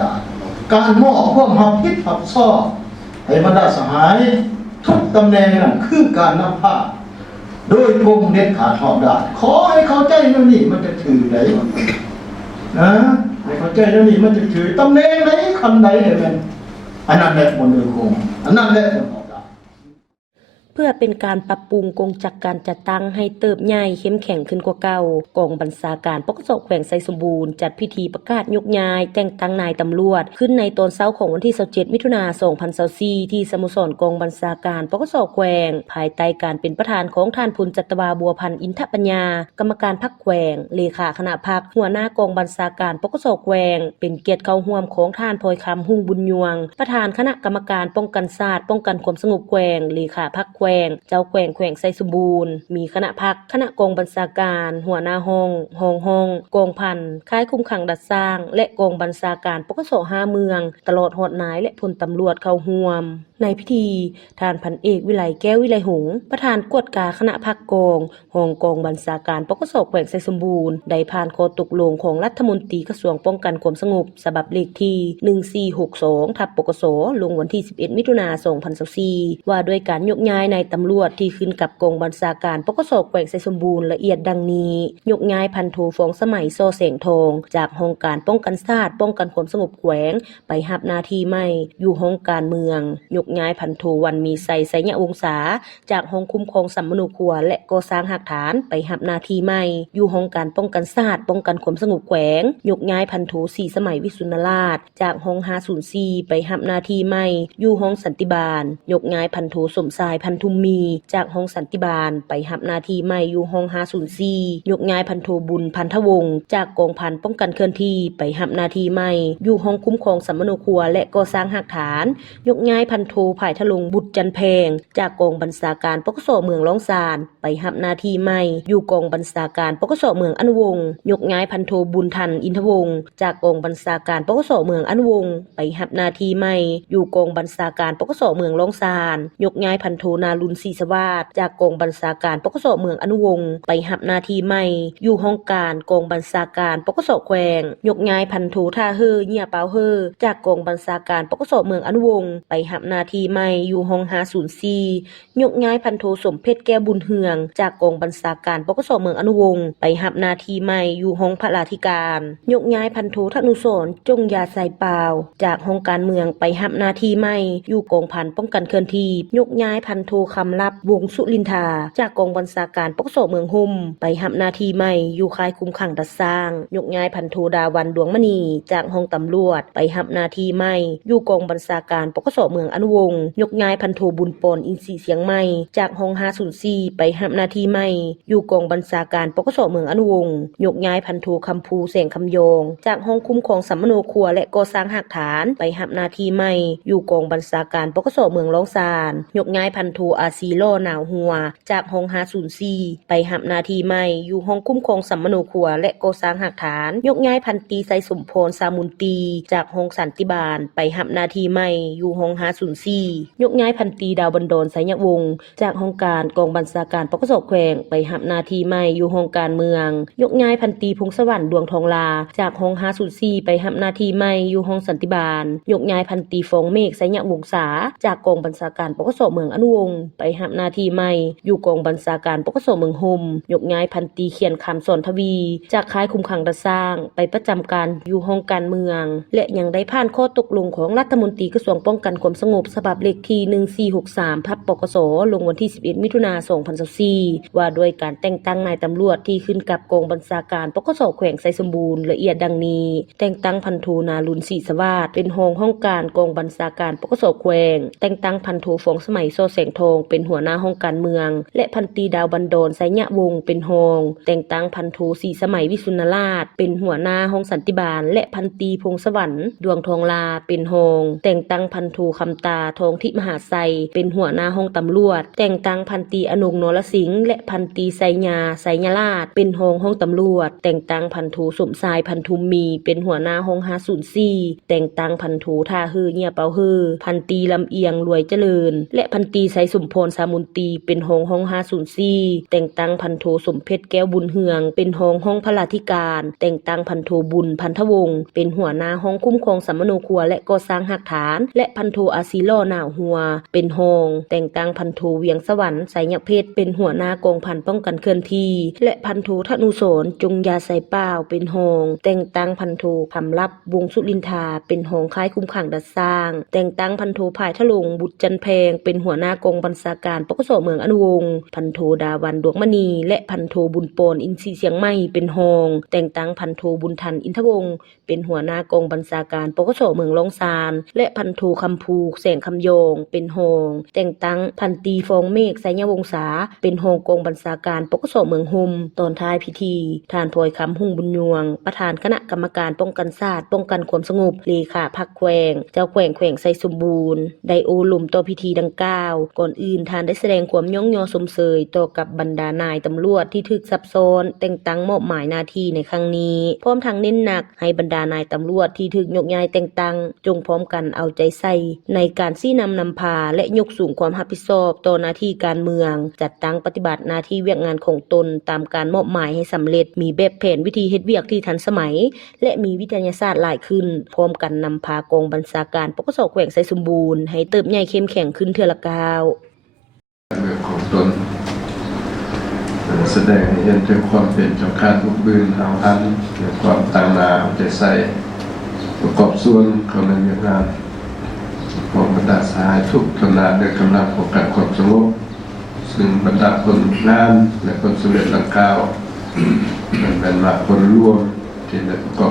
ดาการมอบความหับพิษหับซ้อให้บรรดาสหายทุกตำแหน่งนั้นคือการนำผ้าโดยกรมเด็ดขาดหอบดาขอให้เข้าใจเรื่องนี้มันจะถือไหนนะให้เข้าใจเรื่องนี้มันจะถือตำแหน่งไหนคำไหนเนี่ยมันอันนั้นแหละบนโดยกรมอันนั้นแหละบนหอบดา เพื่อเป็นการปรับปรุงกงจักการจัดตั้งให้เติบใหญ่เข้มแข็งขึ้นกว่าเก่ากองบัญชาการปกสแขวงไซสมบูรณ์จัดพิธีประกาศยกย้ายแต่งตั้งนายตำรวจขึ้นในตอนเช้าของวันที่27มิถุนายน2024ที่สโมสรกองบัญชาการปกสแขวงภายใต้การเป็นประธานของท่านพลจัตวาบัวพันธ์อินทปัญญากรรมการพรรคแขวงเลขาคณะพรรคหัวหน้ากองบัญชาการปกสแขวงเป็นเกียรติเข้าร่วมของท่านพลอยคำหุ่งบุญยวงประธานคณะกรรมการป้องกันศาสตร์ป้องกันความสงบแขวงเลขาพรรคแขวงเจ้าแขวงไซสมบูรณ์มีคณะพักคณะกองบัญชาการหัวหน้าห้องกองพันค่ายคุมขังดัดสร้างและกองบัญชาการปกส5เมืองตลอดหอดนายและพลตำรวจเข้าร่วมในพิธีท่านพันเอกวิไลแก้ววิไลหงส์ประธานกวดกาคณะพักกองห้องกองบัญชาการปกสแขวงไซสมบูรณ์ได้ผ่านข้อตกลงของรัฐมนตรีกระทรวงป้องกันความสงบฉบับเลขที่1462/ปกสลงวันที่11มิถุนายน2024ว่าด้วยการยกย้ายนายตำรวจที่ขึ้นกับกองบัญชาการปกสแขวงไซสมบูรณ์ละเอียดดังนี้ยกย้ายพันโทฟองสมัยโซแสงทองจากห้องการป้องกันศาสตร์ป้องกันความสงบแขวงไปรับหน้าที่ใหม่อยู่ห้องการเมืองยกย้ายพันโทวันมีไสไสยวงศาจากห้องคุ้มครองสัมมโนครัวและก่อสร้างหลักฐานไปรับหน้าที่ใหม่อยู่ห้องการป้องกันศาสตร์ป้องกันความสงบแขวงยกย้ายพันโทศรีสมัยวิสุนราชจากห้อง504ไปรับหน้าที่ใหม่อยู่ห้องสันติบาลยกย้ายพันโทสมชายพันธุมมีจากห้องสันติบาลไปรับหน้าที่ใหม่อยู่ห้อง504ยกย้ายพันโทบุญพันธวงศ์จากกองพันป้องกันเคลื่อนที่ไปรับหน้าที่ใหม่อยู่ห้องคุ้มครองสัมมโนครัวและก่อสร้างหลักฐานยกย้ายพันโทภายทะลงบุตรจันแพงจากกองบัญชาการปกสเมืองล่องซานไปรับหน้าที่ใหม่อยู่กองบัญชาการปกสเมืองอนุวงศ์ยกย้ายพันโทบุญทันอินทวงศ์จากกองบัญชาการปกสเมืองอนุวงศ์ไปรับหน้าที่ใหม่อยู่กองบัญชาการปกสเมืองล่องซานยกย้ายพันโทนารุณศรีสวัสดิ์จากกองบัญชาการปกสเมืองอนุวงศ์ไปรับหน้าที่ใหม่อยู่ห้องการกองบัญชาการปกสแขวงยกย้ายพันโทท่าเฮอเหี่ยเปาเฮอจากกองบัญชาการปกสเมืองอนุวงศ์ไปรับหน้าที่ใหม่อยู่ห้อง504ยกย้ายพันโทสมเพชรแก้วบุญเฮืองจากกองบัญชาการปกสเมืองอนุวงศ์ไปรับหน้าที่ใหม่อยู่ห้องพระราธิการยกย้ายพันโทธนุสรจงยาใส่เปล่าจากห้องการเมืองไปรับหน้าที่ใหม่อยู่กองพันป้องกันเคลื่อนที่ยกย้ายพันโทคำลับวงสุลินทาจากกองบัญชาการปกสเมืองห่มไปรับหน้าที่ใหม่อยู่ค่ายคุมขังดัดสร้างยกย้ายพันโทดาวันดวงมณีจากห้องตำรวจไปรับหน้าที่ใหม่อยู่กองบัญชาการปกสเมืองอนุวงศ์ยกย้ายพันโทบุญปอนอินทรีเสียงใหม่จากห้อง504ไปรับหน้าที่ใหม่อยู่กองบัญชาการปกสเมืองอนุวงศ์ยกย้ายพันโทคำภูแสงคำโยงจากห้องคุ้มครองสัมมโนครัวและก่อสร้างหลักฐานไปรับหน้าที่ใหม่อยู่กองบัญชาการปกสเมืองล่องซานยกย้ายพันโทอาซีโลหนาวหัวจากห้อง504ไปรับหน้าที่ใหม่อยู่ห้องคุ้มครองสัมมโนครัวและก่อสร้างหลักฐานยกย้ายพันตรีไสสมพรสามุนตรีจากห้องสันติบาลไปรับหน้าที่ใหม่อยู่ห้อง504ยกย้ายพันตรีดาวบันดอนไสยวงศ์จากห้องการกองบัญชาการปกสแขวงไปรับหน้าที่ใหม่อยู่ห้องการเมืองยกย้ายพันตรีพงศวรรค์ดวงทองลาจากห้อง504ไปรับหน้าที่ใหม่อยู่ห้องสันติบาลยกย้ายพันตรีฟองเมฆไสยวงศาจากกองบัญชาการปกสเมืองอนุวงศ์ไปรับหน้าที่ใหม่อยู่กองบัญชาการปกสเมืองห่มยกย้ายพันตรีเขียนคำสอนทวีจากค่ายคุมขังดัดสร้างไปประจำการอยู่ห้องการเมืองและยังได้ผ่านข้อตกลงของรัฐมนตรีกระทรวงป้องกันความสงบฉบับเลขที่1463/ปกสลงวันที่11มิถุนายน2024ว่าด้วยการแต่งตั้งนายตำรวจที่ขึ้นกับกองบัญชาการปกสแขวงไซสมบูรณ์ละเอียดดังนี้แต่งตั้งพันโทนารุณศรีสวัสดิ์เป็นห้องการกองบัญชาการปกสแขวงแต่งตั้งพันโทฟองสมัยโซแสงทองเป็นหัวหน้าห้องการเมืองและพันตรีดาวบันดอนไสยวงศ์เป็นห้องแต่งตั้งพันโทศรีสมัยวิสุนราชเป็นหัวหน้าห้องสันติบาลและพันตรีพงศวรรค์ดวงทองลาเป็นห้องแต่งตั้งพันโทคำตาทองทิมหาไซเป็นหัวหน้าห้องตำรวจแต่งตั้งพันตรีอนงนรสิงห์และพันตรีไสยราชเป็นห้องตำรวจแต่งตั้งพันโทสมชายพันธุมมีเป็นหัวหน้าห้อง504แต่งตั้งพันโทท่าเฮอเหี่ยเปาเฮอพันตรีลำเอียงรวยเจริญและพันตรีไสส สมพรสามุนตรีเป็นรองห้อง504แต่งตั้งพันโทสมเพชรแก้วบุญเฮืองเป็นรองห้องพลาธิการแต่งตั้งพันโทบุญพันธวงศ์เป็นหัวหน้าห้องคุ้มครองสัมมโนครัวและก่อสร้างหักฐานและพันโทอาศิล่อหน้าหัวเป็นรองแต่งตั้งพันโทเวียงสวรรค์ไสยเพชรเป็นหัวหน้ากองพันป้องกันเคลื่อนที่และพันโทธนุสรณ์จงยาไสเป้าเป็นรองแต่งตั้งพันโทคำลับวงสุรินทาเป็นรองค่ายคุ้มขังดัดสร้างแต่งตั้งพันโทภายทะลงบุตรจันแพงเป็นหัวหน้ากองบัญชาการปกสเมืองอนุวงศ์พันโทดาวันดวงมณีและพันโทบุญปอนอินทรีเสียงใหม่เป็นรองแต่งตั้งพันโทบุญทันอินทวงศ์เป็นหัวหน้ากองบัญชาการปกสเมืองลองซานและพันโทคำภูแสงคำยองเป็นรองแต่งตั้งพันตีฟองเมฆไสยวงศาเป็นรองกองบัญชาการปกสเมืองหมตอนท้ายพิธีท่านพลอยคำหุ่งบุญยวงประธานคณะกรรมการป้องกันศาสตร์ป้องกันความสงบเลขาพรรคแขวงเจ้าแขวงไสสมบูรณ์ได้โอลมต่อพิธีดังกล่าวก่อนอื่นท่านได้แสดงความย่องยอสมเสยต่อกับบรรดานายตำรวจที่ถูกซับซ้อนแต่งตั้งมอบหมายหน้าที่ในครั้งนี้พร้อมทั้งเน้นหนักให้บรรดานายตำรวจที่ถูกยกย้ายแต่งตั้งจงพร้อมกันเอาใจใส่ในการชี้นำพาและยกสูงความรับผิดชอบต่อหน้าที่การเมืองจัดตั้งปฏิบัติหน้าที่เวียกงานของตนตามการมอบหมายให้สำเร็จมีแบบแผนวิธีเฮ็ดเวียกที่ทันสมัยและมีวิทยาศาสตร์หลายขึ้นพร้อมกันนำพากองบัญชาการปกสแขวงไสสมบูรณ์ให้เติบใหญ่เข้มแข็งขึ้นเทื่อละก้าวเรื่องของตนแสดงให้เห็นถึงความเป็นเจ้าข้าทุกบืนเอาหันเกิดความต่างนาเอาใจใส่ประกอบส่วนของในเวียดนามของบรรดาสหายทุกทนาด้วยกำลังของการความสงบซึ่งบรรดาคนงานและคนสำเร็จหลังกล่าวเป็นมาผลรวมที่ได้ประกอบ